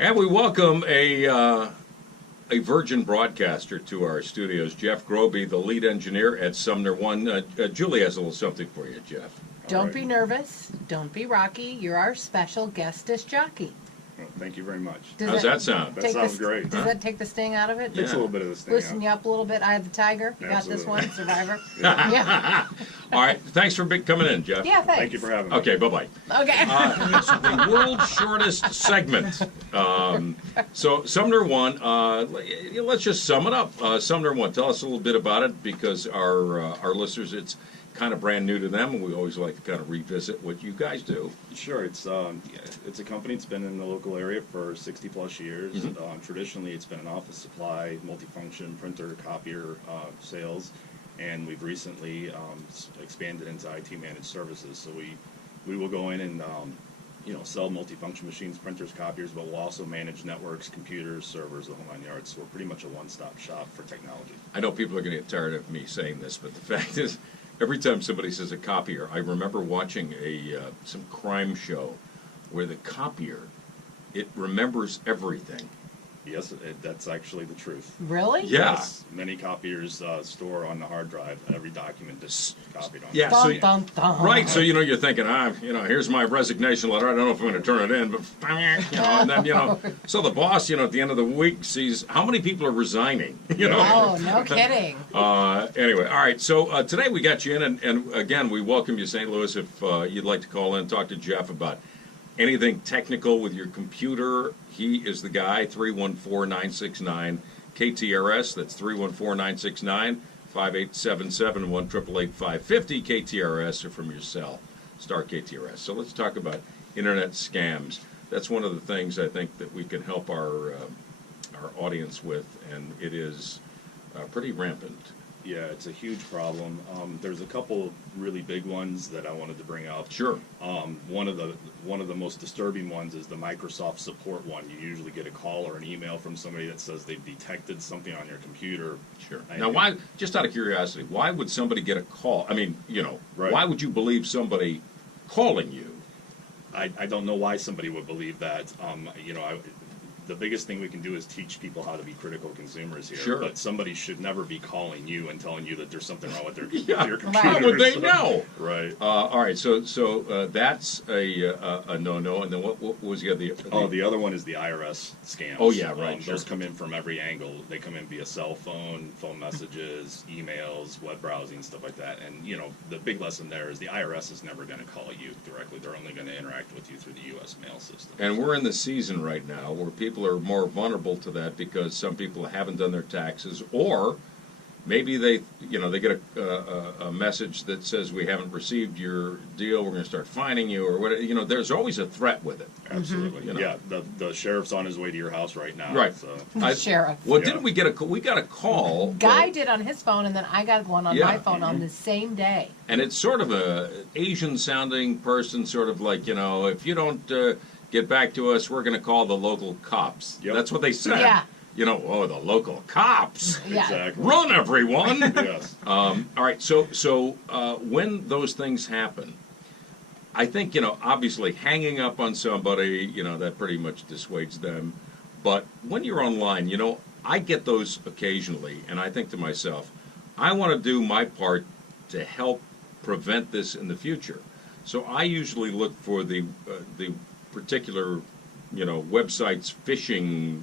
And we welcome a Virgin broadcaster to our studios, Jeff Groby, the lead engineer at SumnerOne. Julie has a little something for you, Jeff. Don't be nervous. Don't be rocky. You're our special guest disc jockey. Well, thank you very much. How's that sound? That sounds great. Does that take the sting out of it? Takes a little bit of the sting Loosen out. you up a little bit. Eye of the tiger. You Absolutely. got this one, Survivor. Yeah. All right, thanks for coming in, Jeff. Yeah, thanks. Thank you for having me. Okay, bye-bye. Okay. It's the world's shortest segment. So SumnerOne, let's just sum it up. SumnerOne, tell us a little bit about it, because our listeners, it's kind of brand new to them, and we always like to kind of revisit what you guys do. Sure, it's a company that's been in the local area for 60 plus years. Mm-hmm. Traditionally, it's been an office supply, multifunction, printer, copier sales, and we've recently expanded into IT managed services. So we will go in and sell multifunction machines, printers, copiers, but we'll also manage networks, computers, servers, the whole nine yards. So we're pretty much a one-stop shop for technology. I know people are going to get tired of me saying this, but the fact is, every time somebody says a copier, I remember watching some crime show where the copier, it remembers everything. Yes, that's actually the truth. Really? Yeah. Yes, many copiers store on the hard drive every document that's copied on. Yeah. Dun, So, dun, dun. right, so you're thinking, here's my resignation letter. I don't know if I'm going to turn it in, but and then so the boss, at the end of the week sees how many people are resigning. Oh, no kidding. Anyway, all right. So today we got you in, and again, we welcome you, St. Louis. If you'd like to call in and talk to Jeff about anything technical with your computer, he is the guy. 314-969 KTRS. That's 314-969 5877 and 1-888-550 KTRS, or from your cell, star KTRS. So let's talk about internet scams. That's one of the things I think that we can help our audience with, and it is pretty rampant. Yeah, it's a huge problem. There's a couple really big ones that I wanted to bring up. Sure. One of the most disturbing ones is the Microsoft support one. You usually get a call or an email from somebody that says they've detected something on your computer. Sure. Now, why? Just out of curiosity, why would somebody get a call? I mean, Right. Why would you believe somebody calling you? I don't know why somebody would believe that. The biggest thing we can do is teach people how to be critical consumers here. Sure. But somebody should never be calling you and telling you that there's something wrong with their Yeah. your computer. How would they know? Right. All right. So that's a no-no. And then what was the other? The other one is the IRS scams. Oh, yeah, right, Those sure. come in from every angle. They come in via cell phone, phone messages, emails, web browsing, stuff like that. And, the big lesson there is the IRS is never going to call you directly. They're only going to interact with you through the U.S. mail system. And we're in the season right now where people are more vulnerable to that because some people haven't done their taxes, or maybe they get a message that says we haven't received your deal, we're going to start fining you, or whatever. There's always a threat with it. Absolutely. Yeah, the sheriff's on his way to your house right now. Right. So. Sheriff. Well, didn't we get a call? We got a call. Guy did on his phone, and then I got one on my phone on the same day. And it's sort of a Asian-sounding person, sort of like, if you don't get back to us, we're going to call the local cops. Yep. That's what they said. Yeah. The local cops. Yeah. Exactly. Run, everyone. Yes. All right, so when those things happen, I think, obviously hanging up on somebody, that pretty much dissuades them. But when you're online, I get those occasionally, and I think to myself, I want to do my part to help prevent this in the future. So I usually look for the particular, websites, phishing,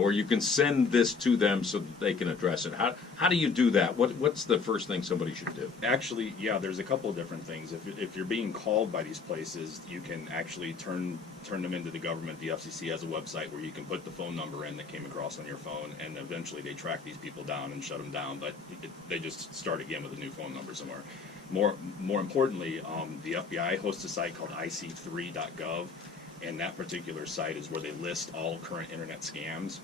where you can send this to them so that they can address it. How do you do that? What's the first thing somebody should do? Actually, yeah, there's a couple of different things. If you're being called by these places, you can actually turn them into the government. The FCC has a website where you can put the phone number in that came across on your phone, and eventually they track these people down and shut them down. But they just start again with a new phone number somewhere. More importantly, the FBI hosts a site called ic3.gov, and that particular site is where they list all current internet scams,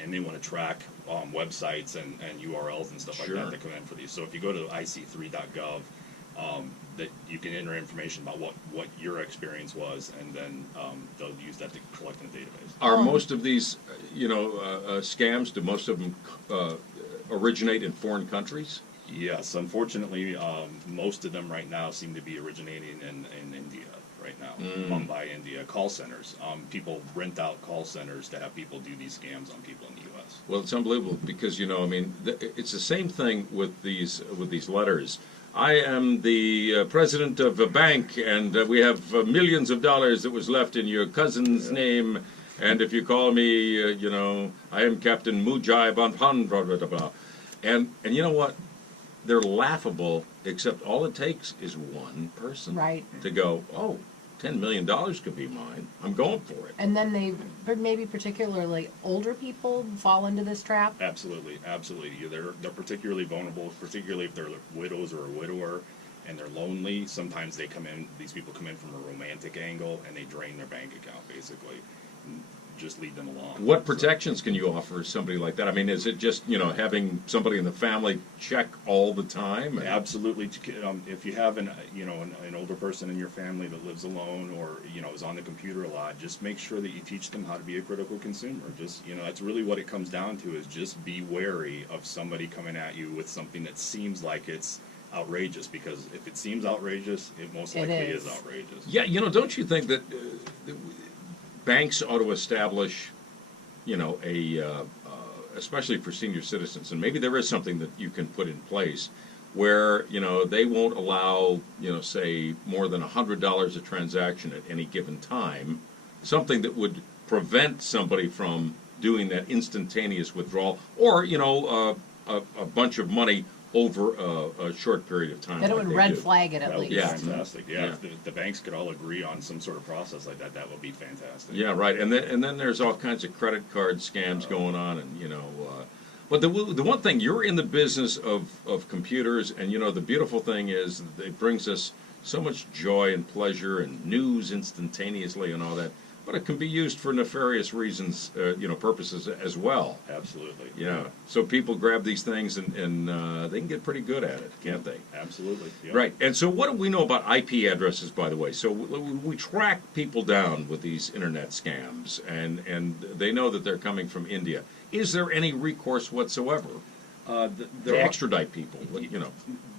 and they want to track websites and URLs and stuff like that come in for these. So if you go to ic3.gov, that you can enter information about what your experience was, and then they'll use that to collect in the database. Are most of these, scams, do most of them originate in foreign countries? Yes, unfortunately, most of them right now seem to be originating in India. right now. Mumbai, India, call centers. People rent out call centers to have people do these scams on people in the U.S. Well, it's unbelievable because, I mean, it's the same thing with these letters. I am the president of a bank, and we have millions of dollars that was left in your cousin's name. And if you call me, I am Captain Mujai Banpan, blah, blah, blah, blah. And you know what? They're laughable, except all it takes is one person to go, oh, $10 million could be mine. I'm going for it. And then maybe particularly older people fall into this trap? Absolutely, absolutely. They're particularly vulnerable, particularly if they're widows or a widower and they're lonely. Sometimes these people come in from a romantic angle and they drain their bank account, basically. And just lead them along. What protections can you offer somebody like that? I mean, is it just, having somebody in the family check all the time? Absolutely. If you have an older person in your family that lives alone or, is on the computer a lot, just make sure that you teach them how to be a critical consumer. Just, that's really what it comes down to, is just be wary of somebody coming at you with something that seems like it's outrageous, because if it seems outrageous, it most likely is outrageous. Yeah, don't you think that banks ought to establish, especially for senior citizens, and maybe there is something that you can put in place where, they won't allow, say, more than $100 a transaction at any given time, something that would prevent somebody from doing that instantaneous withdrawal, or, a bunch of money over a short period of time. That it would red flag it at That would least. be fantastic. Yeah, if the banks could all agree on some sort of process like that, that would be fantastic. Yeah, right. And then there's all kinds of credit card scams going on, and but the one thing, you're in the business of computers, and the beautiful thing is it brings us so much joy and pleasure and news instantaneously and all that. But it can be used for nefarious reasons, purposes as well. Absolutely. Yeah. So people grab these things and they can get pretty good at it, can't they? Absolutely. Yeah. Right. And so what do we know about IP addresses, by the way? So we track people down with these internet scams, and they know that they're coming from India. Is there any recourse whatsoever to extradite people?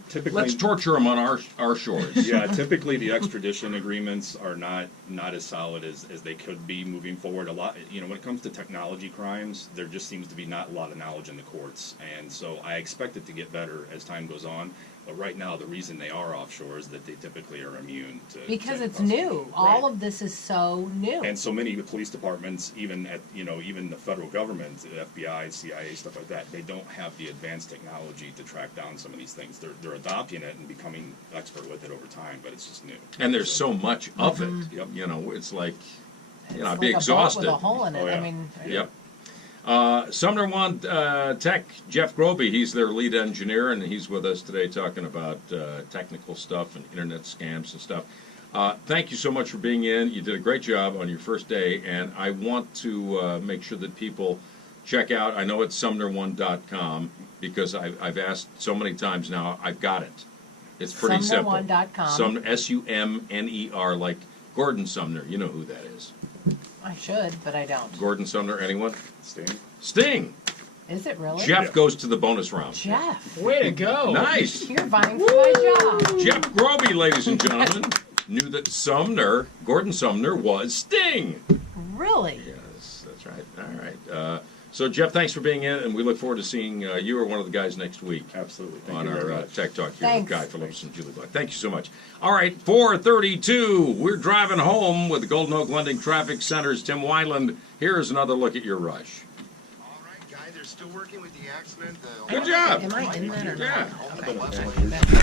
Typically, let's torture them on our shores. Yeah, typically the extradition agreements are not as solid as they could be moving forward. A lot, when it comes to technology crimes, there just seems to be not a lot of knowledge in the courts, and so I expect it to get better as time goes on. But right now, the reason they are offshore is that they typically are immune to because it's new. Right. All of this is so new, and so many police departments, even at even the federal government, the FBI, CIA, stuff like that, they don't have the advanced technology to track down some of these things. They're adopting it and becoming expert with it over time, but it's just new. And there's so much of it. Yep. It's like, it's I'd like be a boat exhausted. with a hole in it. Oh, yeah. I mean, Yep. SumnerOne Tech, Jeff Groby, he's their lead engineer, and he's with us today talking about technical stuff and internet scams and stuff. Thank you so much for being in. You did a great job on your first day, and I want to make sure that people check out, I know it's SumnerOne.com, because I've asked so many times now, I've got it. It's pretty simple. SumnerOne.com. SUMNER, like Gordon Sumner. You know who that is. I should, but I don't. Gordon Sumner, anyone? Sting. Is it really? Jeff goes to the bonus round. Jeff. Way to go. Nice. You're vying for my job. Jeff Groby, ladies and gentlemen, knew that Gordon Sumner, was Sting. Really? Yes, that's right. All right. So, Jeff, thanks for being in, and we look forward to seeing you or one of the guys next week. Absolutely. Thank on you very our much. Tech Talk here Thanks. with Guy Phillips and Julie Black. Thank you so much. All right, 4:32. We're driving home with the Golden Oak Lending Traffic Center's Tim Weiland. Here's another look at your rush. All right, Guy, they're still working with the accident. Good job. Am I in that or not? Yeah. Okay. Okay.